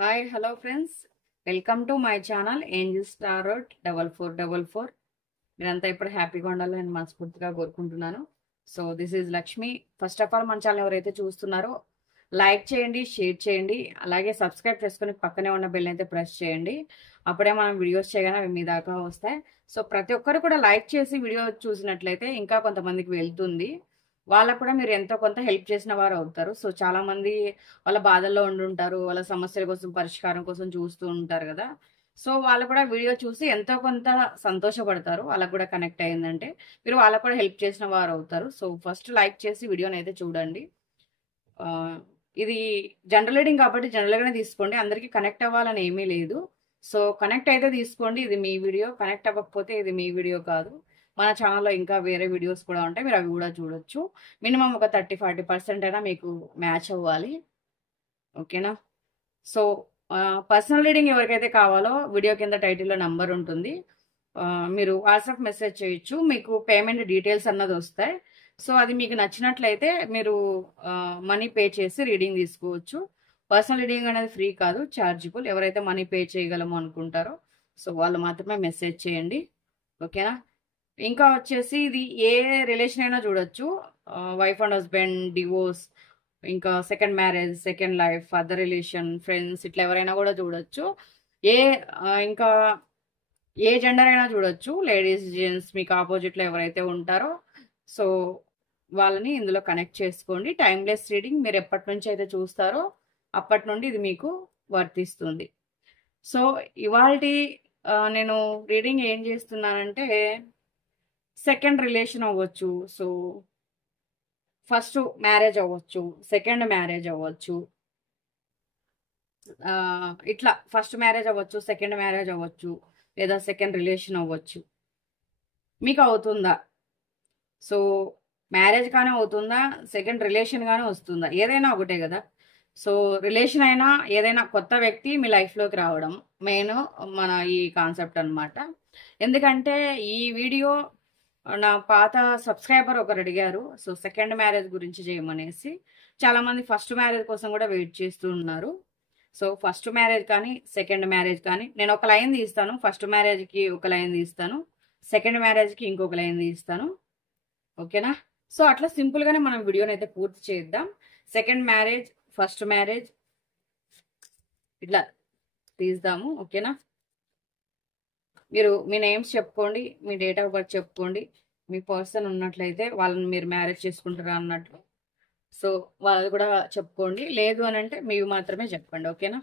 Hi hello friends, welcome to my channel angel star 4444. మీరంతా ఇప్పుడు హ్యాపీగా ఉండాలని నేను మనస్ఫూర్తిగా కోరుకుంటున్నాను. So this is Lakshmi. First of all మన ఛానల్ ఎవరైతే చూస్తున్నారో లైక్ చేయండి, షేర్ చేయండి, అలాగే సబ్స్క్రైబ్ చేసుకుని పక్కనే ఉన్న బెల్ అయితే ప్రెస్ చేయండి. అప్పుడే మనం వీడియోస్ చేయగానే అవి మీ దాకా వస్తాయి. సో ప్రతి ఒక్కరు కూడా లైక్ చేసి వీడియో చూసినట్లయితే ఇంకా కొంతమందికి వెళ్తుంది. వాళ్ళకు కూడా మీరు ఎంతో కొంత హెల్ప్ చేసిన వారు అవుతారు. సో చాలా మంది వాళ్ళ బాధల్లో ఉండుంటారు, వాళ్ళ సమస్యల కోసం పరిష్కారం కోసం చూస్తూ ఉంటారు కదా. సో వాళ్ళు కూడా వీడియో చూసి ఎంతో కొంత సంతోషపడతారు. వాళ్ళకు కూడా కనెక్ట్ అయిందంటే మీరు వాళ్ళకు కూడా హెల్ప్ చేసిన వారు అవుతారు. సో ఫస్ట్ లైక్ చేసి వీడియోని అయితే చూడండి. ఆ, ఇది జనరల్ రీడింగ్ కాబట్టి జనరల్గానే తీసుకోండి, అందరికీ కనెక్ట్ అవ్వాలని ఏమీ లేదు. సో కనెక్ట్ అయితే తీసుకోండి, ఇది మీ వీడియో. కనెక్ట్ అవ్వకపోతే ఇది మీ వీడియో కాదు. మన ఛానల్లో ఇంకా వేరే వీడియోస్ కూడా ఉంటాయి, మీరు అవి కూడా చూడొచ్చు. మినిమం ఒక 30-40% అయినా మీకు మ్యాచ్ అవ్వాలి. ఓకేనా? సో పర్సనల్ రీడింగ్ ఎవరికైతే కావాలో వీడియో కింద టైటిల్లో నంబర్ ఉంటుంది. మీరు వాట్సాప్ మెసేజ్ చేయొచ్చు, మీకు పేమెంట్ డీటెయిల్స్ అన్నది వస్తాయి. సో అది మీకు నచ్చినట్లయితే మీరు మనీ పే చేసి రీడింగ్ తీసుకోవచ్చు. పర్సనల్ రీడింగ్ అనేది ఫ్రీ కాదు, ఛార్జబుల్. ఎవరైతే మనీ పే చేయగలము అనుకుంటారో సో వాళ్ళు మాత్రమే మెసేజ్ చేయండి. ఓకేనా? ఇంకా వచ్చేసి ఇది ఏ రిలేషన్ అయినా చూడొచ్చు. వైఫ్ అండ్ హస్బెండ్, డివోర్స్, ఇంకా second marriage, second life, other relation, friends, ఇట్లా ఎవరైనా కూడా చూడొచ్చు. ఏ ఇంకా ఏ జెండర్ అయినా చూడొచ్చు. లేడీస్, జెంట్స్, మీకు ఆపోజిట్లో ఎవరైతే ఉంటారో సో వాళ్ళని ఇందులో కనెక్ట్ చేసుకోండి. Timeless reading. మీరు ఎప్పటి నుంచి అయితే చూస్తారో అప్పటి నుండి ఇది మీకు వర్తిస్తుంది. సో ఇవాల్టి నేను రీడింగ్ ఏం చేస్తున్నానంటే సెకండ్ రిలేషన్ అవ్వచ్చు, సో ఫస్ట్ మ్యారేజ్ అవ్వచ్చు, సెకండ్ మ్యారేజ్ అవ్వచ్చు, ఇట్లా ఫస్ట్ మ్యారేజ్ అవ్వచ్చు, సెకండ్ మ్యారేజ్ అవ్వచ్చు, లేదా సెకండ్ రిలేషన్ అవ్వచ్చు. మీకు అవుతుందా? సో మ్యారేజ్ కానీ అవుతుందా, సెకండ్ రిలేషన్ కానీ వస్తుందా? ఏదైనా ఒకటే కదా. సో రిలేషన్ అయినా ఏదైనా కొత్త వ్యక్తి మీ లైఫ్లోకి రావడం మెయిన్ మన ఈ కాన్సెప్ట్ అనమాట. ఎందుకంటే ఈ వీడియో నా పాత సబ్స్క్రైబర్ ఒకరు అడిగారు, సో సెకండ్ మ్యారేజ్ గురించి చేయమనేసి. చాలామంది ఫస్ట్ మ్యారేజ్ కోసం కూడా వెయిట్ చేస్తూ ఉన్నారు. సో ఫస్ట్ మ్యారేజ్ కానీ సెకండ్ మ్యారేజ్ కానీ నేను ఒక లైన్ తీస్తాను. ఫస్ట్ మ్యారేజ్కి ఒక లైన్ తీస్తాను, సెకండ్ మ్యారేజ్కి ఇంకొక లైన్ తీస్తాను. ఓకేనా? సో అట్లా సింపుల్గానే మనం వీడియోని అయితే పూర్తి చేద్దాం. సెకండ్ మ్యారేజ్, ఫస్ట్ మ్యారేజ్ ఇట్లా తీద్దాము. ఓకేనా? మీరు మీ నేమ్స్ చెప్పుకోండి, మీ డేట్ ఆఫ్ బర్త్ చెప్పుకోండి. మీ పర్సన్ ఉన్నట్లయితే వాళ్ళని మీరు మ్యారేజ్ చేసుకుంటారా అన్నట్లు సో వాళ్ళది కూడా చెప్పుకోండి. లేదు అని అంటే మీవి మాత్రమే చెప్పండి. ఓకేనా?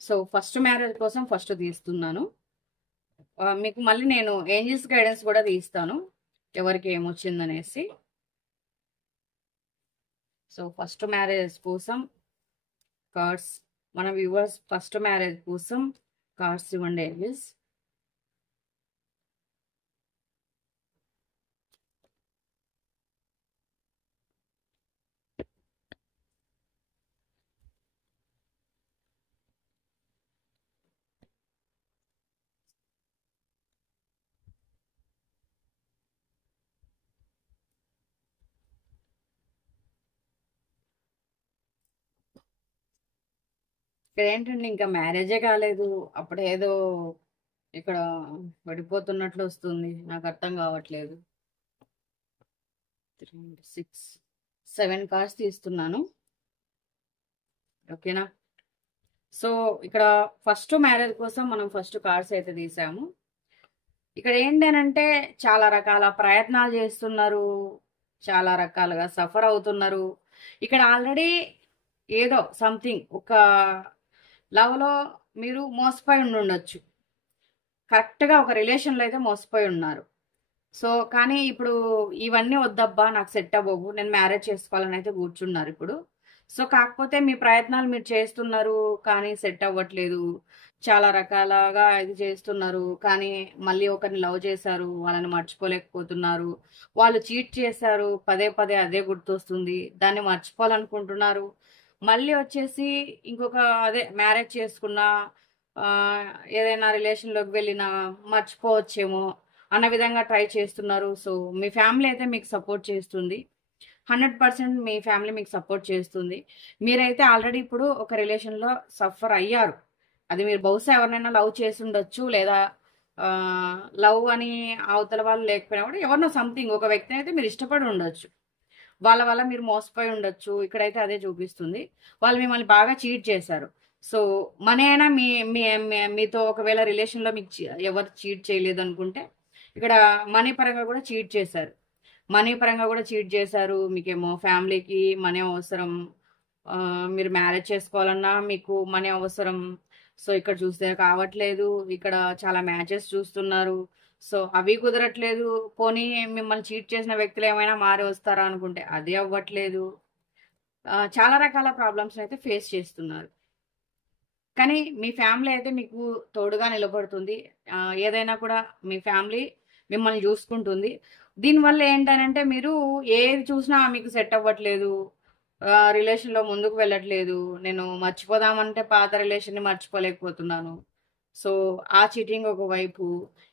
సో ఫస్ట్ మ్యారేజ్ కోసం ఫస్ట్ తీస్తున్నాను. మీకు మళ్ళీ నేను ఏంజిల్స్ గైడెన్స్ కూడా తీస్తాను, ఎవరికి ఏమొచ్చిందనేసి. సో ఫస్ట్ మ్యారేజ్ కోసం కార్డ్స్, మన వ్యూవర్స్ ఫస్ట్ మ్యారేజ్ కోసం కార్డ్స్ ఇవ్వండి ఏంజిల్స్. ఇక్కడ ఏంటండి, ఇంకా మ్యారేజే కాలేదు, అప్పుడేదో ఇక్కడ పడిపోతున్నట్లు వస్తుంది, నాకు అర్థం కావట్లేదు. 3, 6, 7 కార్డ్స్ తీస్తున్నాను. ఓకేనా? సో ఇక్కడ ఫస్ట్ మ్యారేజ్ కోసం మనం ఫస్ట్ కార్డ్స్ అయితే తీసాము. ఇక్కడ ఏంటనంటే చాలా రకాల ప్రయత్నాలు చేస్తున్నారు, చాలా రకాలుగా సఫర్ అవుతున్నారు. ఇక్కడ ఆల్రెడీ ఏదో సంథింగ్ ఒక లవ్లో మీరు మోసపోయి ఉండొచ్చు. కరెక్ట్గా ఒక రిలేషన్లో అయితే మోసపోయి ఉన్నారు. సో కానీ ఇప్పుడు ఇవన్నీ వద్దబ్బా, నాకు సెట్ అవ్వవు, నేను మ్యారేజ్ చేసుకోవాలని అయితే కూర్చున్నారు ఇప్పుడు. సో కాకపోతే మీ ప్రయత్నాలు మీరు చేస్తున్నారు కానీ సెట్ అవ్వట్లేదు. చాలా రకాలుగా ఇది చేస్తున్నారు కానీ మళ్ళీ ఒకరిని లవ్ చేశారు, వాళ్ళని మర్చిపోలేకపోతున్నారు. వాళ్ళు చీట్ చేశారు, పదే పదే అదే గుర్తొస్తుంది, దాన్ని మర్చిపోవాలనుకుంటున్నారు. మళ్ళీ వచ్చేసి ఇంకొక అదే మ్యారేజ్ చేసుకున్న ఏదైనా రిలేషన్లోకి వెళ్ళినా మర్చిపోవచ్చేమో అన్న విధంగా ట్రై చేస్తున్నారు. సో మీ ఫ్యామిలీ అయితే మీకు సపోర్ట్ చేస్తుంది. 100% మీ ఫ్యామిలీ మీకు సపోర్ట్ చేస్తుంది. మీరైతే ఆల్రెడీ ఇప్పుడు ఒక రిలేషన్‌లో సఫర్ అయ్యారు. అది మీరు బహుశా ఎవరినైనా లవ్ చేసుండొచ్చు. లేదా లవ్ అని అవతల వాళ్ళు లేకపోయినా కూడా ఎవరినో సంథింగ్ ఒక వ్యక్తిని అయితే మీరు ఇష్టపడి ఉండొచ్చు. వాళ్ళ వల్ల మీరు మోసపోయి ఉండొచ్చు. ఇక్కడైతే అదే చూపిస్తుంది. వాళ్ళు మిమ్మల్ని బాగా చీట్ చేశారు. సో మనీ అయినా మీ మీ మీతో ఒకవేళ రిలేషన్‌లో మీకు ఎవరు చీట్ చేయలేదనుకుంటే, ఇక్కడ మనీ పరంగా కూడా చీట్ చేశారు. మనీ పరంగా కూడా చీట్ చేశారు. మీకేమో ఫ్యామిలీకి మనీ అవసరం. మీరు మ్యారేజ్ చేసుకోవాలన్నా మీకు మనీ అవసరం. సో ఇక్కడ చూస్తే కావట్లేదు. ఇక్కడ చాలా మ్యాచెస్ చూస్తున్నారు. సో అవి కుదరట్లేదు. పోనీ మిమ్మల్ని చీట్ చేసిన వ్యక్తులు ఏమైనా మారి వస్తారా అనుకుంటే అది అవ్వట్లేదు. చాలా రకాల ప్రాబ్లమ్స్ అయితే ఫేస్ చేస్తున్నారు. కానీ మీ ఫ్యామిలీ అయితే మీకు తోడుగా నిలబడుతుంది. ఏదైనా కూడా మీ ఫ్యామిలీ మిమ్మల్ని చూసుకుంటుంది. దీనివల్ల ఏంటనంటే మీరు ఏది చూసినా మీకు సెట్ అవ్వట్లేదు. రిలేషన్‌లో ముందుకు వెళ్ళట్లేదు. నేను మర్చిపోదామంటే పాత రిలేషన్‌ని మర్చిపోలేకపోతున్నాను. సో ఆ చీటింగ్ ఒకవైపు,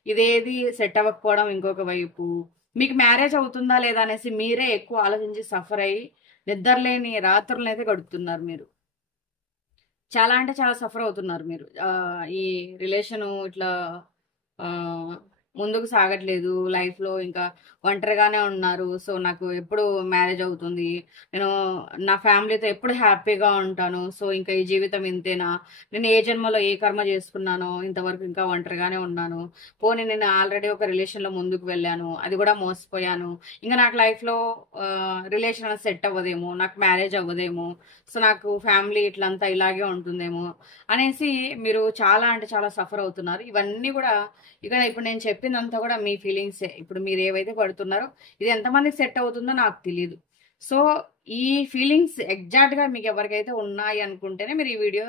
ఇదేది సెట్ అవ్వకపోవడం ఇంకొక వైపు. మీకు మ్యారేజ్ అవుతుందా లేదా అనేసి మీరే ఎక్కువ ఆలోచించి సఫర్ అయ్యి నిద్రలేని రాత్రులనైతే గడుపుతున్నారు మీరు. చాలా అంటే చాలా సఫర్ అవుతున్నారు మీరు. ఈ రిలేషను ఇట్లా ఆహ్, ముందుకు సాగట్లేదు. లైఫ్‌లో ఇంకా ఒంటరిగానే ఉన్నారు. సో, నాకు ఎప్పుడు మ్యారేజ్ అవుతుంది. నేను నా ఫ్యామిలీతో ఎప్పుడు హ్యాపీగా ఉంటాను. సో, ఇంకా ఈ జీవితం ఇంతేనా? నేను ఏ జన్మలో ఏ కర్మ చేసుకున్నానో ఇంతవరకు ఇంకా ఒంటరిగానే ఉన్నాను. పోనీ నేను ఆల్రెడీ ఒక రిలేషన్‌లో ముందుకు వెళ్ళాను. అది కూడా మోసపోయాను. ఇంక నాకు లైఫ్‌లో రిలేషన్ అనేది సెట్ అవ్వదేమో, నాకు మ్యారేజ్ అవ్వదేమో, సో నాకు ఫ్యామిలీ ఇట్లంతా ఇలాగే ఉంటుందేమో అనేసి మీరు చాలా అంటే చాలా సఫర్ అవుతున్నారు. ఇవన్నీ కూడా ఇక్కడ ఇప్పుడు నేను చెప్పిందంతా కూడా మీ ఫీలింగ్సే. ఇప్పుడు మీరు ఏవైతే పడుతున్నారో ఇది ఎంతమందికి సెట్ అవుతుందో నాకు తెలీదు. సో ఈ ఫీలింగ్స్ ఎగ్జాక్ట్‌గా మీకు ఎవరికైతే ఉన్నాయి అనుకుంటేనే మీరు ఈ వీడియో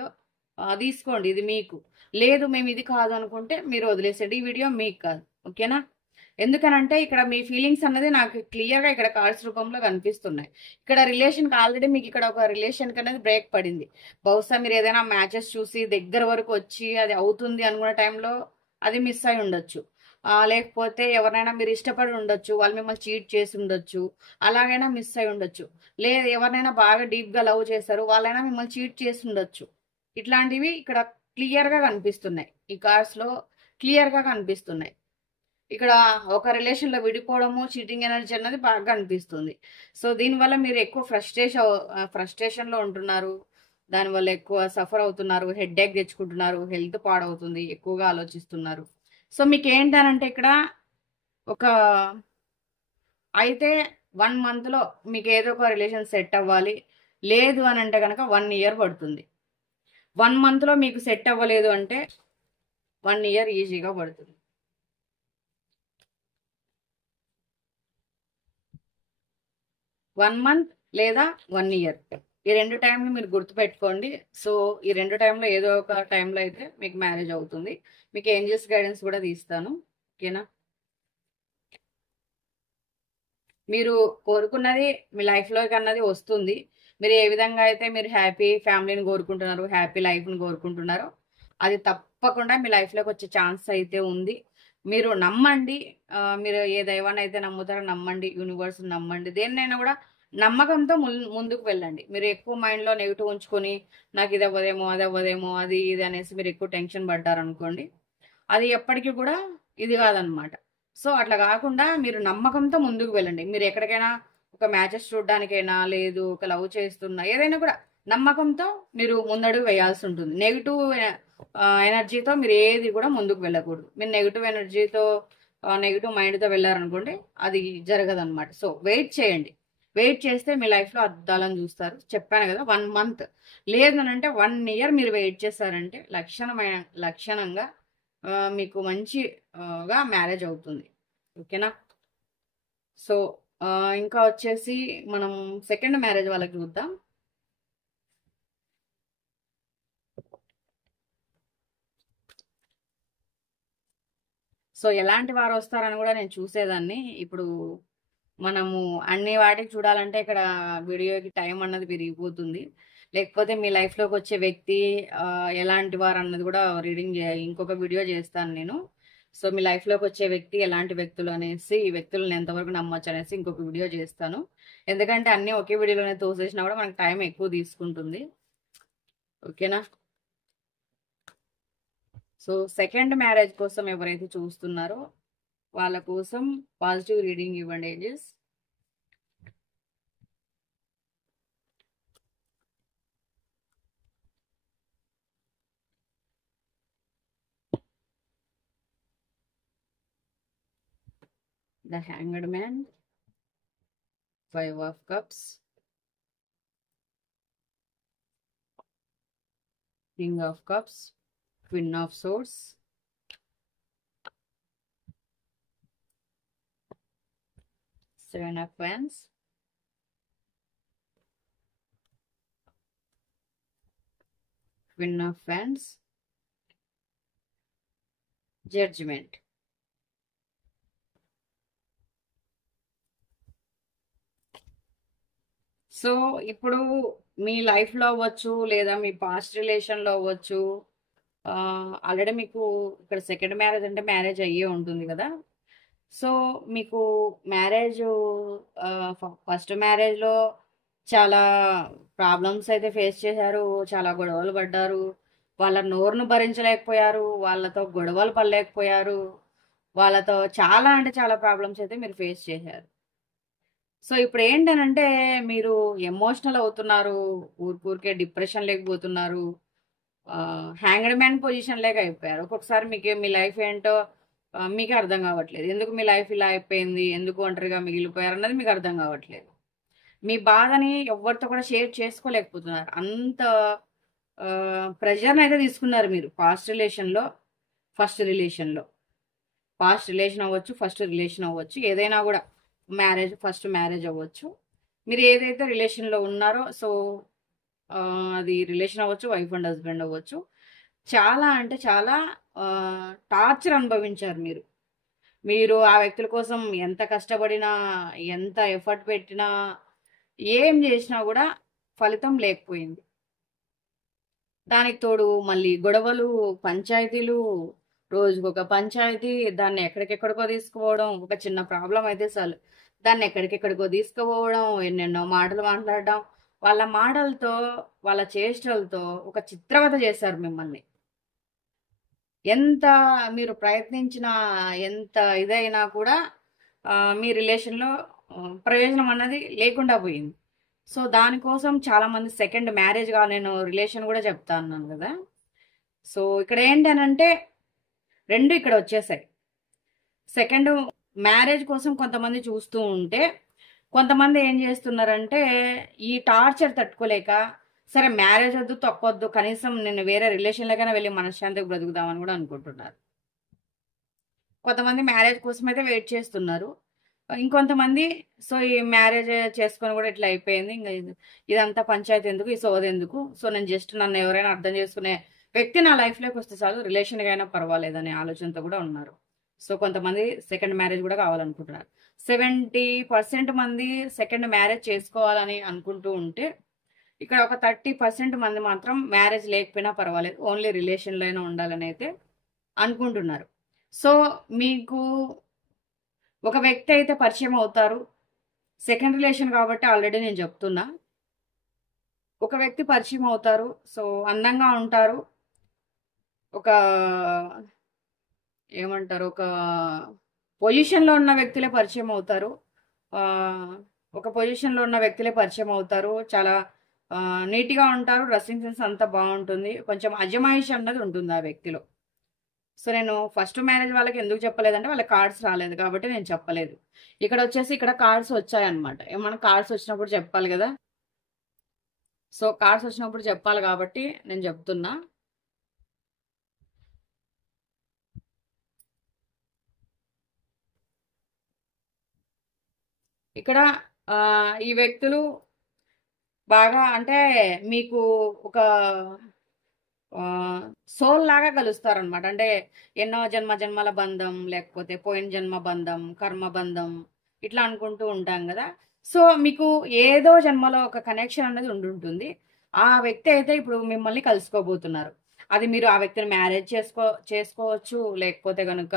తీసుకోండి. ఇది మీకు. లేదు మేము ఇది కాదు అనుకుంటే మీరు వదిలేసేయండి. ఈ వీడియో మీకు కాదు. ఓకేనా? ఎందుకనంటే ఇక్కడ మీ ఫీలింగ్స్ అన్నది నాకు క్లియర్‌గా ఇక్కడ కార్డ్స్ రూపంలో కనిపిస్తున్నాయి. ఇక్కడ రిలేషన్‌కి ఆల్రెడీ మీకు ఇక్కడ ఒక రిలేషన్‌కి అనేది బ్రేక్ పడింది. బహుశా మీరు ఏదైనా మ్యాచెస్ చూసి దగ్గర వరకు వచ్చి అది అవుతుంది అనుకున్న టైంలో అది మిస్ అయి ఉండొచ్చు. లేకపోతే ఎవరినైనా మీరు ఇష్టపడి ఉండొచ్చు. వాళ్ళు మిమ్మల్ని చీట్ చేసి ఉండొచ్చు. అలాగైనా మిస్ అయి ఉండొచ్చు. లేదు ఎవరినైనా బాగా డీప్‌గా లవ్ చేశారు. వాళ్ళైనా మిమ్మల్ని చీట్ చేసి ఉండొచ్చు. ఇట్లాంటివి ఇక్కడ క్లియర్‌గా కనిపిస్తున్నాయి. ఈ కార్డ్స్‌లో క్లియర్‌గా కనిపిస్తున్నాయి. ఇక్కడ ఒక రిలేషన్‌లో విడిపోవడము, చీటింగ్ ఎనర్జీ అన్నది బాగా అనిపిస్తుంది. సో, దీనివల్ల మీరు ఎక్కువ ఫ్రస్ట్రేషన్‌లో ఉంటున్నారు. దానివల్ల ఎక్కువ సఫర్ అవుతున్నారు. హెడ్‌ఏక్ తెచ్చుకుంటున్నారు. హెల్త్ పాడవుతుంది. ఎక్కువగా ఆలోచిస్తున్నారు. సో, మీకేంటనంటే ఇక్కడ ఒక అయితే 1 మంత్‌లో మీకేదో ఒక రిలేషన్ సెట్ అవ్వాలి. లేదు అనంటే గనక 1 ఇయర్ పడుతుంది. 1 మంత్‌లో మీకు సెట్ అవ్వలేదు అంటే 1 ఇయర్ ఈజీగా పడుతుంది. 1 మంత్ లేదా 1 ఇయర్. ఈ 2 టైంని మీరు గుర్తుపెట్టుకోండి. సో, ఈ 2 టైంలో ఏదో ఒక టైంలో అయితే మీకు మ్యారేజ్ అవుతుంది. మీకు ఏంజెల్స్ గైడెన్స్ కూడా తీస్తాను. ఓకేనా? మీరు కోరుకున్నది మీ లైఫ్‌లోకి అన్నది వస్తుంది. మీరు ఏ విధంగా అయితే మీరు హ్యాపీ ఫ్యామిలీని కోరుకుంటున్నారో, హ్యాపీ లైఫ్‌ని కోరుకుంటున్నారో, అది తప్పకుండా మీ లైఫ్‌లోకి వచ్చే ఛాన్స్ అయితే ఉంది. మీరు నమ్మండి. మీరు ఏ దైవాన్ని అయితే నమ్ముతారో నమ్మండి. యూనివర్స్‌ని నమ్మండి. దేన్నైనా కూడా నమ్మకంతో ముందుకు వెళ్ళండి. మీరు ఎక్కువ మైండ్‌లో నెగెటివ్ ఉంచుకొని, నాకు ఇది అవ్వదేమో, అది అవ్వదేమో, అది ఇది అనేసి మీరు ఎక్కువ టెన్షన్ పడ్డారనుకోండి, అది ఎప్పటికి కూడా ఇది కాదనమాట. సో, అట్లా గాకుండా మీరు నమ్మకంతో ముందుకు వెళ్ళండి. మీరు ఎక్కడికైనా ఒక మ్యాచెస్ చూడ్డానికైనా, లేదు ఒక లవ్ చేస్తున్నా ఏదైనా కూడా నమ్మకంతో మీరు ముందడుగు వేయాల్సుంటుంది. నెగెటివ్ ఎనర్జీతో మీరు ఏది కూడా ముందుకు వెళ్ళకూడదు. మీరు నెగెటివ్ ఎనర్జీతో నెగెటివ్ మైండ్‌తో వెళ్లారనుకోండి అది జరగదనమాట. సో, వెయిట్ చేయండి. వెయిట్ చేస్తే మీ లైఫ్‌లో అద్దాలను చూస్తారు. చెప్పాను కదా! 1 మంత్ లేదనంటే 1 ఇయర్ మీరు వెయిట్ చేశారంటే లక్షణంగా మీకు మంచి గా మ్యారేజ్ అవుతుంది. ఓకేనా? సో, ఇంకా వచ్చేసి మనం సెకండ్ మ్యారేజ్ వాళ్ళకి చూద్దాం. సో, ఎలాంటి వారు వస్తారని కూడా నేను చూసేదాన్ని. ఇప్పుడు మనము అన్ని వాటికి చూడాలంటే ఇక్కడ వీడియోకి టైం అన్నది పెరిగిపోతుంది. లేకపోతే మీ లైఫ్‌లోకి వచ్చే వ్యక్తి ఎలాంటి వారు అన్నది కూడా రీడింగ్ ఇంకొక వీడియో చేస్తాను నేను. సో మీ లైఫ్లోకి వచ్చే వ్యక్తి ఎలాంటి వ్యక్తులు అనేసి, ఈ వ్యక్తులను ఎంతవరకు నమ్మొచ్చు అనేసి ఇంకొక వీడియో చేస్తాను. ఎందుకంటే అన్నీ ఒకే వీడియోలోనే తోసేసినా కూడా మనకు టైం ఎక్కువ తీసుకుంటుంది. ఓకేనా? సో సెకండ్ మ్యారేజ్ కోసం ఎవరైతే చూస్తున్నారో వాళ్ళ కోసం పాజిటివ్ రీడింగ్ ఇవ్వండి ఏంజెస్. The Hanged Man, 5 of Cups, King of Cups, Queen of Swords, Seven of Wands, Queen of Wands, Judgment. So ఇప్పుడు మీ లైఫ్లో అవ్వచ్చు లేదా మీ పాస్ట్ రిలేషన్లో అవ్వచ్చు, ఆల్రెడీ మీకు ఇక్కడ సెకండ్ మ్యారేజ్ అంటే మ్యారేజ్ అయ్యే ఉంటుంది కదా. సో మీకు మ్యారేజ్, ఫస్ట్ మ్యారేజ్లో చాలా ప్రాబ్లమ్స్ అయితే ఫేస్ చేశారు, చాలా గొడవలు పడ్డారు, వాళ్ళ నోరును భరించలేకపోయారు, వాళ్ళతో గొడవలు పడలేకపోయారు, వాళ్ళతో చాలా అంటే చాలా ప్రాబ్లమ్స్ అయితే మీరు ఫేస్ చేశారు. సో ఇప్పుడు ఏంటనంటే మీరు ఎమోషనల్ అవుతున్నారు, ఊరికే డిప్రెషన్ లేకపోతున్నారు, హ్యాంగ్డ్ మ్యాన్ పొజిషన్ లేక అయిపోయారు. ఒక్కొక్కసారి మీకు మీ లైఫ్ ఏంటో మీకు అర్థం కావట్లేదు. ఎందుకు మీ లైఫ్ ఇలా అయిపోయింది, ఎందుకు ఒంటరిగా మిగిలిపోయారు అన్నది మీకు అర్థం కావట్లేదు. మీ బాధని ఎవరితో కూడా షేర్ చేసుకోలేకపోతున్నారు. అంత ప్రెషర్ని అయితే తీసుకున్నారు మీరు పాస్ట్ రిలేషన్లో, ఫస్ట్ రిలేషన్లో. పాస్ట్ రిలేషన్ అవ్వచ్చు, ఫస్ట్ రిలేషన్ అవ్వచ్చు, ఏదైనా కూడా మ్యారేజ్, ఫస్ట్ మ్యారేజ్ అవ్వచ్చు. మీరు ఏదైతే రిలేషన్లో ఉన్నారో, సో అది రిలేషన్ అవ్వచ్చు, వైఫ్ అండ్ హస్బెండ్ అవ్వచ్చు, చాలా అంటే చాలా టార్చర్ అనుభవించారు మీరు. మీరు ఆ వ్యక్తుల కోసం ఎంత కష్టపడినా, ఎంత ఎఫర్ట్ పెట్టినా, ఏం చేసినా కూడా ఫలితం లేకపోయింది. దానికి తోడు మళ్ళీ గొడవలు, పంచాయతీలు, రోజుకొక పంచాయతీ, దాన్ని ఎక్కడికెక్కడికో తీసుకుపోవడం. ఒక చిన్న ప్రాబ్లం అయితే చాలు దాన్ని ఎక్కడికెక్కడికో తీసుకుపోవడం, ఎన్నెన్నో మాటలు మాట్లాడడం. వాళ్ళ మాటలతో, వాళ్ళ చేష్టలతో ఒక చిత్రవత చేశారు మిమ్మల్ని. ఎంత మీరు ప్రయత్నించినా, ఎంత ఇదైనా కూడా మీ రిలేషన్లో ప్రయోజనం అన్నది లేకుండా పోయింది. సో దానికోసం చాలామంది సెకండ్ మ్యారేజ్ గా, నేను రిలేషన్ కూడా చెప్తా అన్నాను కదా. సో ఇక్కడ ఏంటనంటే రెండు ఇక్కడ వచ్చేసాయి. సెకండ్ మ్యారేజ్ కోసం కొంతమంది చూస్తూ ఉంటే, కొంతమంది ఏం చేస్తున్నారంటే ఈ టార్చర్ తట్టుకోలేక, సరే మ్యారేజ్ వద్దు, తప్పొద్దు, కనీసం నేను వేరే రిలేషన్లోకైనా వెళ్ళి మనశ్శాంతికి బ్రతుకుదామని కూడా అనుకుంటున్నారు. కొంతమంది మ్యారేజ్ కోసం అయితే వెయిట్ చేస్తున్నారు. ఇంకొంతమంది సో ఈ మ్యారేజ్ చేసుకొని కూడా ఇట్లా అయిపోయింది, ఇంకా ఇదంతా పంచాయతీ ఎందుకు, ఈ సోది ఎందుకు, సో నేను జస్ట్ నన్ను ఎవరైనా అర్థం చేసుకునే వ్యక్తి నా లైఫ్లోకి వస్తే చాలు, రిలేషన్గా అయినా పర్వాలేదనే ఆలోచనతో కూడా ఉన్నారు. సో కొంతమంది సెకండ్ మ్యారేజ్ కూడా కావాలనుకుంటున్నారు. 70% మంది సెకండ్ మ్యారేజ్ చేసుకోవాలని అనుకుంటూ ఉంటే, ఇక్కడ ఒక 30% మంది మాత్రం మ్యారేజ్ లేకపోయినా పర్వాలేదు, ఓన్లీ రిలేషన్లో అయినా ఉండాలని అయితే అనుకుంటున్నారు. సో మీకు ఒక వ్యక్తి అయితే పరిచయం అవుతారు, సెకండ్ రిలేషన్ కాబట్టి ఆల్రెడీ నేను చెప్తున్నా. ఒక వ్యక్తి పరిచయం అవుతారు, సో అందంగా ఉంటారు, ఒక ఏమంటారు, ఒక పొజిషన్లో ఉన్న వ్యక్తులే పరిచయం అవుతారు, ఒక పొజిషన్లో ఉన్న వ్యక్తులే పరిచయం అవుతారు, చాలా నీట్గా ఉంటారు, డ్రెస్సింగ్ సెన్స్ అంతా బాగుంటుంది, కొంచెం అజమాయిష్ అన్నది ఉంటుంది ఆ వ్యక్తిలో. సో నేను ఫస్ట్ మ్యారేజ్ వాళ్ళకి ఎందుకు చెప్పలేదంటే వాళ్ళ కార్డ్స్ రాలేదు కాబట్టి నేను చెప్పలేదు. ఇక్కడ వచ్చేసి ఇక్కడ కార్డ్స్ వచ్చాయన్నమాట. ఏమన్నా కార్డ్స్ వచ్చినప్పుడు చెప్పాలి కదా. సో కార్డ్స్ వచ్చినప్పుడు చెప్పాలి కాబట్టి నేను చెప్తున్నా. ఇక్కడ ఈ వ్యక్తులు బాగా అంటే మీకు ఒక సోల్ లాగా కలుస్తారనమాట. అంటే ఎన్నో జన్మల బంధం, లేకపోతే పోయిన జన్మ బంధం, కర్మ బంధం, ఇట్లా అనుకుంటూ ఉంటాం కదా. సో మీకు ఏదో జన్మలో ఒక కనెక్షన్ అనేది ఉండుంటుంది. ఆ వ్యక్తి అయితే ఇప్పుడు మిమ్మల్ని కలుసుకోబోతున్నారు. అది మీరు ఆ వ్యక్తిని మ్యారేజ్ చేసుకోవచ్చు, లేకపోతే కనుక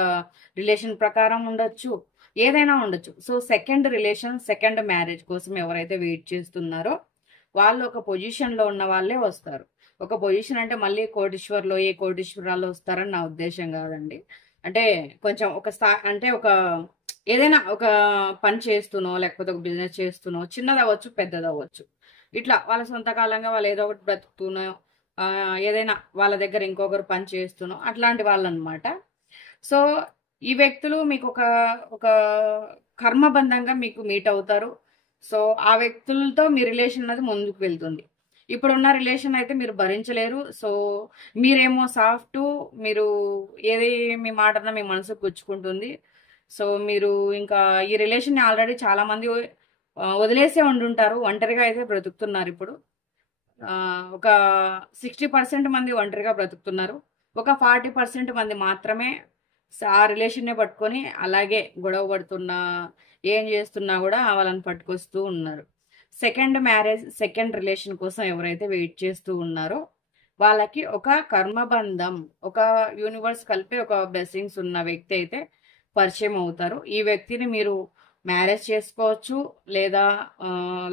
రిలేషన్ ప్రకారం ఉండొచ్చు, ఏదైనా ఉండొచ్చు. So second relation, second marriage కోసం ఎవరైతే వెయిట్ చేస్తున్నారో వాళ్ళు ఒక పొజిషన్లో ఉన్న వాళ్ళే వస్తారు. ఒక పొజిషన్ అంటే మళ్ళీ కోటీశ్వర్లో ఏ కోటీశ్వరాలు వస్తారని నా ఉద్దేశం కాదండి. అంటే కొంచెం ఒక అంటే ఒక ఏదైనా ఒక పని చేస్తునో, లేకపోతే ఒక బిజినెస్ చేస్తునో, చిన్నది అవ్వచ్చు, పెద్దది అవ్వచ్చు, ఇట్లా వాళ్ళ సొంత కాలంగా వాళ్ళు ఏదో ఒకటి బ్రతుకుతూనో, ఏదైనా వాళ్ళ దగ్గర ఇంకొకరు పని చేస్తునో అట్లాంటి వాళ్ళు అనమాట. సో ఈ వ్యక్తులు మీకు ఒక ఒక కర్మబంధంగా మీకు మీట్ అవుతారు. సో ఆ వ్యక్తులతో మీ రిలేషన్ అనేది ముందుకు వెళ్తుంది. ఇప్పుడున్న రిలేషన్ అయితే మీరు భరించలేరు. సో మీరేమో సాఫ్ట్, మీరు ఏది మీ మాట అన్నా మీ మనసుకు గుచ్చుకుంటుంది. సో మీరు ఇంకా ఈ రిలేషన్ ఆల్రెడీ చాలా మంది వదిలేసే ఉండుంటారు. ఒంటరిగా అయితే బ్రతుకుతున్నారు ఇప్పుడు. ఒక 60% మంది ఒంటరిగా బ్రతుకుతున్నారు. ఒక 40% మంది మాత్రమే ఆ రిలేషన్నే పట్టుకొని అలాగే గొడవ పడుతున్నా, ఏం చేస్తున్నా కూడా వాళ్ళని పట్టుకొస్తూ ఉన్నారు. సెకండ్ మ్యారేజ్, సెకండ్ రిలేషన్ కోసం ఎవరైతే వెయిట్ చేస్తూ ఉన్నారో వాళ్ళకి ఒక కర్మబంధం, ఒక యూనివర్స్ కలిపి ఒక బ్లెస్సింగ్స్ ఉన్న వ్యక్తి అయితే పరిచయం అవుతారు. ఈ వ్యక్తిని మీరు మ్యారేజ్ చేసుకోవచ్చు, లేదా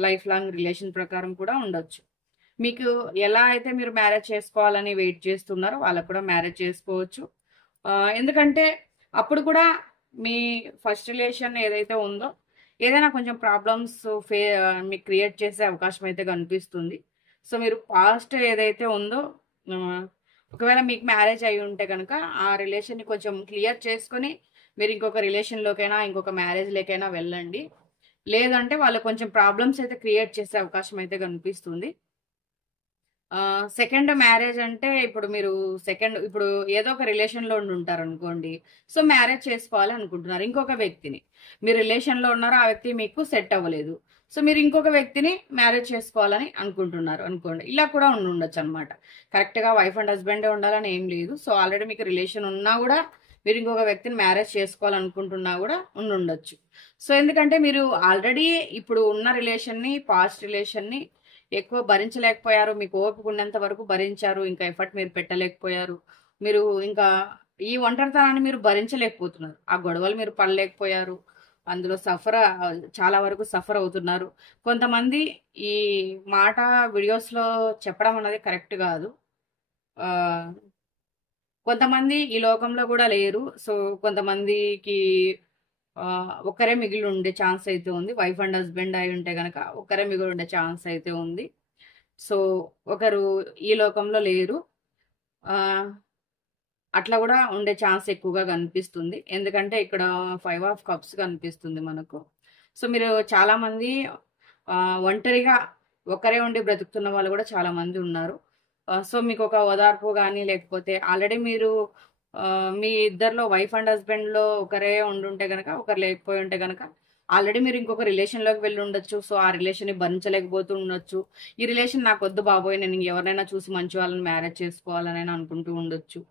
లైఫ్ లాంగ్ రిలేషన్ ప్రకారం కూడా ఉండొచ్చు. మీకు ఎలా అయితే మీరు మ్యారేజ్ చేసుకోవాలని వెయిట్ చేస్తున్నారో వాళ్ళకు కూడా మ్యారేజ్ చేసుకోవచ్చు. ఎందుకంటే అప్పుడు కూడా మీ ఫస్ట్ రిలేషన్ ఏదైతే ఉందో ఏదైనా కొంచెం ప్రాబ్లమ్స్ మీకు క్రియేట్ చేసే అవకాశం అయితే కనిపిస్తుంది. సో మీరు పాస్ట్ ఏదైతే ఉందో ఒకవేళ మీకు మ్యారేజ్ అయి ఉంటే కనుక ఆ రిలేషన్ని కొంచెం క్లియర్ చేసుకొని మీరు ఇంకొక రిలేషన్లోకైనా ఇంకొక మ్యారేజ్లోకైనా వెళ్ళండి. లేదంటే వాళ్ళు కొంచెం ప్రాబ్లమ్స్ అయితే క్రియేట్ చేసే అవకాశం అయితే కనిపిస్తుంది. సెకండ్ మ్యారేజ్ అంటే ఇప్పుడు మీరు ఇప్పుడు ఏదో ఒక రిలేషన్‌లో ఉండుంటారనుకోండి. సో, మ్యారేజ్ చేసుకోవాలి అనుకుంటున్నారు ఇంకొక వ్యక్తిని. మీరు రిలేషన్‌లో ఉన్నారు. ఆ వ్యక్తి మీకు సెట్ అవ్వలేదు. సో, మీరు ఇంకొక వ్యక్తిని మ్యారేజ్ చేసుకోవాలని అనుకుంటున్నారు అనుకోండి. ఇలా కూడా ఉండుండొచ్చనమాట. కరెక్ట్‌గా వైఫ్ అండ్ హస్బెండే ఉండాలని ఏం లేదు. సో, ఆల్రెడీ మీకు రిలేషన్ ఉన్నా గూడా మీరు ఇంకొక వ్యక్తిని మ్యారేజ్ చేసుకోవాలనుకుంటున్నా గూడా ఉండుండొచ్చు. సో, ఎందుకంటే మీరు ఆల్రెడీ ఇప్పుడు ఉన్న రిలేషన్‌ని, పాస్ట్ రిలేషన్‌ని ఎక్కువ భరించలేకపోయారు. మీకు ఓపిక ఉన్నంత వరకు భరించారు. ఇంకా ఎఫర్ట్ మీరు పెట్టలేకపోయారు. మీరు ఇంకా ఈ ఒంటరితనాన్ని మీరు భరించలేకపోతున్నారు. ఆ గొడవలు మీరు పడలేకపోయారు. అందులో చాలా వరకు సఫర్ అవుతున్నారు. కొంతమంది ఈ మాట వీడియోస్‌లో చెప్పడం అనేది కరెక్ట్ గాదు. ఆహ్, కొంతమంది ఈ లోకంలో గూడా లేరు. సో, కొంతమందికి ఒక్కరే మిగిలి ఉండే ఛాన్స్ అయితే ఉంది. వైఫ్ అండ్ హస్బెండ్ అయి ఉంటే గనక ఒక్కరే మిగిలి ఉండే ఛాన్స్ అయితే ఉంది. సో, ఒకరు ఈ లోకంలో లేరు. ఆహ్, అట్లా గూడా ఉండే ఛాన్స్ ఎక్కువగా కనిపిస్తుంది. ఎందుకంటే ఇక్కడ 5 ఆఫ్ కప్స్ కనిపిస్తుంది మనకు. సో, మీరు చాలామంది ఒంటరిగా ఒకరే ఉండి బ్రతుకుతున్న వాళ్ళు గూడా చాలామంది ఉన్నారు. సో, మీకొక ఓదార్పు గాని, లేకపోతే ఆల్రెడీ మీరు మీ ఇద్దరిలో వైఫ్ అండ్ హస్బెండ్‌లో ఒకరే ఉండుంటే గనక, ఒకరు లేకపోయి ఉంటే గనక ఆల్రెడీ మీరు ఇంకొక రిలేషన్‌లోకి వెళ్లి ఉండొచ్చు. సో, ఆ రిలేషన్‌ని భరించలేకపోతూ ఉండొచ్చు. ఈ రిలేషన్ నాకొద్దు బాబోయ్! నేను ఎవరినైనా చూసి మంచి వాళ్ళని మ్యారేజ్ చేసుకోవాలని అనుకుంటూ ఉండొచ్చు.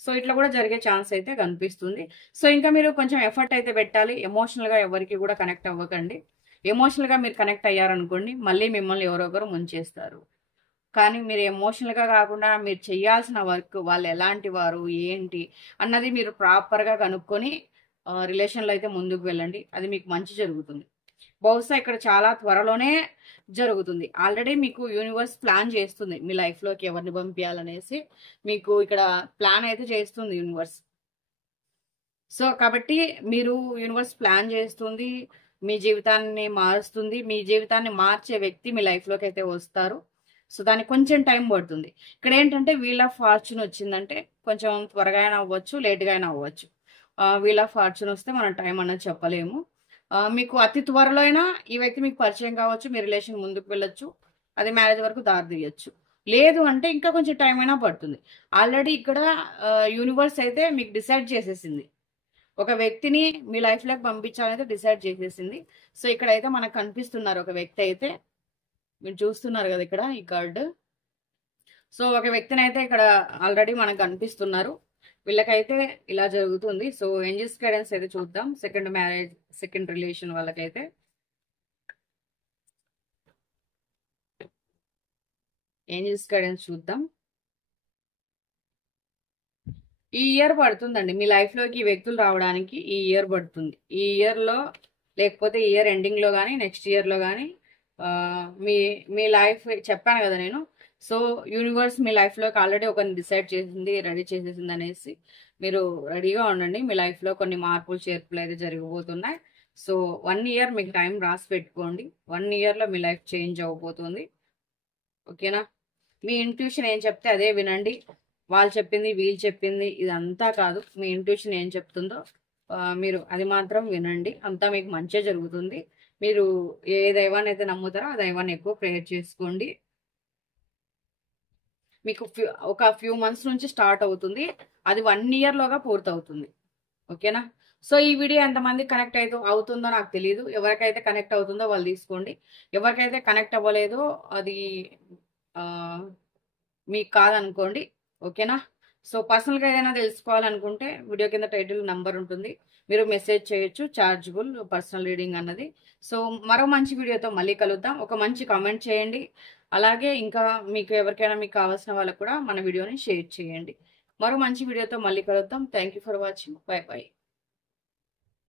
సో, ఇట్లా కూడా జరిగే ఛాన్స్ అయితే కనిపిస్తుంది. సో, ఇంకా మీరు కొంచెం ఎఫర్ట్ అయితే పెట్టాలి. ఎమోషనల్‌గా ఎవరికీ కూడా కనెక్ట్ అవ్వకండి. ఎమోషనల్‌గా మీరు కనెక్ట్ అయ్యారనుకోండి, మళ్ళీ మిమ్మల్ని ఎవరో ఒకరు ముంచేస్తారు. కానీ మీరు ఎమోషనల్‌గా కాకుండా మీరు చేయాల్సిన వర్క్ వాళ్ళు ఎలాంటి వారు, ఏంటి అన్నది మీరు ప్రాపర్‌గా కనుక్కొని రిలేషన్‌లో అయితే ముందుకు వెళ్ళండి. అది మీకు మంచి జరుగుతుంది. బహుశా ఇక్కడ చాలా త్వరలోనే జరుగుతుంది. ఆల్రెడీ మీకు యూనివర్స్ ప్లాన్ చేస్తుంది. మీ లైఫ్‌లోకి ఎవరిని పంపియాలనేసి మీకు ఇక్కడ ప్లాన్ అయితే చేస్తుంది యూనివర్స్. సో, కాబట్టి మీరు యూనివర్స్ ప్లాన్ చేస్తుంది. మీ జీవితాన్ని మారుస్తుంది. మీ జీవితాన్ని మార్చే వ్యక్తి మీ లైఫ్‌లోకి అయితే వస్తారు. సో, దానికి కొంచెం టైం పడుతుంది. ఇక్కడేంటంటే వీల్ ఆఫ్ ఫార్చ్యూన్ వచ్చిందంటే కొంచెం త్వరగా అయినా అవ్వచ్చు, లేట్‌గా అయినా అవ్వచ్చు. వీల్ ఆఫ్ ఫార్చ్యూన్ వస్తే మనం టైం అన్నది చెప్పలేము. మీకు అతి త్వరలో అయినా ఈ వ్యక్తి మీకు పరిచయం కావచ్చు. మీ రిలేషన్ ముందుకు వెళ్ళొచ్చు. అది మ్యారేజ్ వరకు దారి తీయొచ్చు. లేదు అంటే ఇంకా కొంచెం టైం అయినా పడుతుంది. ఆల్రెడీ ఇక్కడ యూనివర్స్ అయితే మీకు డిసైడ్ చేసేసింది. ఒక వ్యక్తిని మీ లైఫ్‌లోకి పంపించాలనైతే డిసైడ్ చేసేసింది. సో, ఇక్కడైతే మనకు కనిపిస్తున్నారు ఒక వ్యక్తి అయితే. మీరు చూస్తున్నారు గదా! ఇక్కడ ఈ కార్డ్. సో, ఒక వ్యక్తినైతే ఇక్కడ ఆల్రెడీ మనకు కనిపిస్తున్నారు. వీళ్ళకైతే ఇలా జరుగుతుంది. సో, ఏంజెల్స్ గైడెన్స్ అయితే చూద్దాం. సెకండ్ మ్యారేజ్, సెకండ్ రిలేషన్ వాళ్ళకైతే. ఏంజెల్స్ గైడెన్స్ చూద్దాం. ఈ ఇయర్ పడుతుందండి మీ లైఫ్లోకి ఈ వ్యక్తులు రావడానికి. ఈ ఇయర్ పడుతుంది. ఈ ఇయర్లో లేకపోతే ఈ ఇయర్ ఎండింగ్లో కానీ నెక్స్ట్ ఇయర్లో కానీ మీ మీ లైఫ్ చెప్పాను కదా నేను. సో యూనివర్స్ మీ లైఫ్లోకి ఆల్రెడీ ఒకరిని డిసైడ్ చేసింది, రెడీ చేసేసింది అనేసి మీరు రెడీగా ఉండండి. మీ లైఫ్లో కొన్ని మార్పులు చేర్పులు అయితే జరగబోతున్నాయి. సో 1 ఇయర్ మీకు టైం రాసి పెట్టుకోండి. 1 ఇయర్లో మీ లైఫ్ చేంజ్ అవ్వబోతుంది. ఓకేనా? మీ ఇంట్యూషన్ ఏం చెప్తే అదే వినండి. వాళ్ళు చెప్పింది వీళ్ళు చెప్పింది ఇదంతా కాదు. మీ ఇంట్యూషన్ ఏం చెప్తుందో మీరు అది మాత్రం వినండి. అంతా మీకు మంచిగా జరుగుతుంది. మీరు ఏ దైవాన్ని అయితే నమ్ముతారో ఆ దైవాన్ని ఎక్కువ ప్రేయర్ చేసుకోండి. మీకు ఒక ఫ్యూ మంత్స్ నుంచి స్టార్ట్ అవుతుంది. అది 1 ఇయర్లోగా పూర్తవుతుంది. ఓకేనా? సో ఈ వీడియో ఎంతమంది కనెక్ట్ అవుతుందో నాకు తెలియదు. ఎవరికైతే కనెక్ట్ అవుతుందో వాళ్ళు తీసుకోండి. ఎవరికైతే కనెక్ట్ అవ్వలేదో అది మీకు కాదనుకోండి. ఓకేనా? సో పర్సనల్గా ఏదైనా తెలుసుకోవాలనుకుంటే వీడియో కింద టైటిల్ నంబర్ ఉంటుంది, మీరు మెసేజ్ చేయొచ్చు. చార్జబుల్ పర్సనల్ రీడింగ్ అన్నది. సో మరో మంచి వీడియోతో మళ్ళీ కలుద్దాం. ఒక మంచి కామెంట్ చేయండి. అలాగే ఇంకా మీకు ఎవరికైనా మీకు కావాల్సిన వాళ్ళకు కూడా మన వీడియోని షేర్ చేయండి. మరో మంచి వీడియోతో మళ్ళీ కలుద్దాం. Thank you for watching. By by.